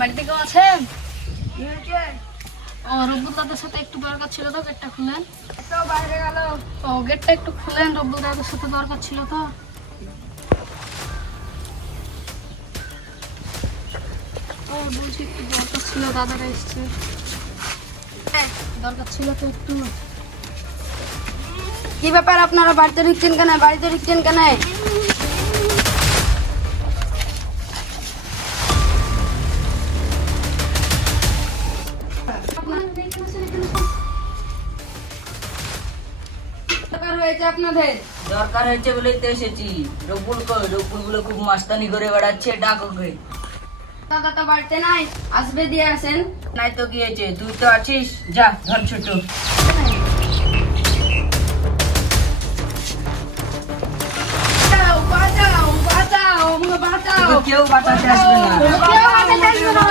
বাড়িতে কেউ আছেন? কি হয়েছে? ও রব্বুল দাদার সাথে একটু দরকার ছিল তো, গেটটা খুলেন। তো বাইরে গেল। ও গেটটা একটু খুলেন, রব্বুল দাদার সাথে দরকার ছিল তো। ও বলছি একটু দরকার ছিল, দাদারা এসছে। হ্যাঁ দরকার ছিল তো একটু। কি ব্যাপার, আপনারা বাড়িতে ঢুকছেন কেন? বাড়িতে ঢুকছেন কেন? দরকার হয়েছে আপনাদের? দরকার হয়েছে বলেই তো এসেছি। রব্বুল কই? রব্বুল গুলো খুব মাস্তানি করে বেড়াচ্ছে, ডাক ওকে। দাদা তো বাড়িতে নাই, আসবে দিয়ে আসেন। নাই তো কি হয়েছে, তুই তো আছিস, যা ধর ছোট। বাঁচাও, বাঁচাও, বাঁচাও, আমাকে বাঁচাও। তোকে কেউ বাঁচাতে আসবে না। কেউ বাঁচাতে আসবে না।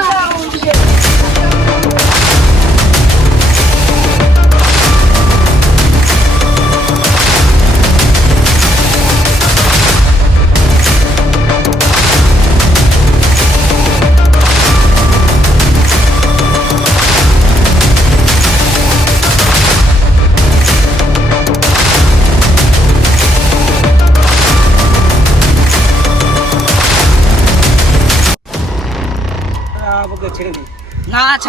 না ছাড়।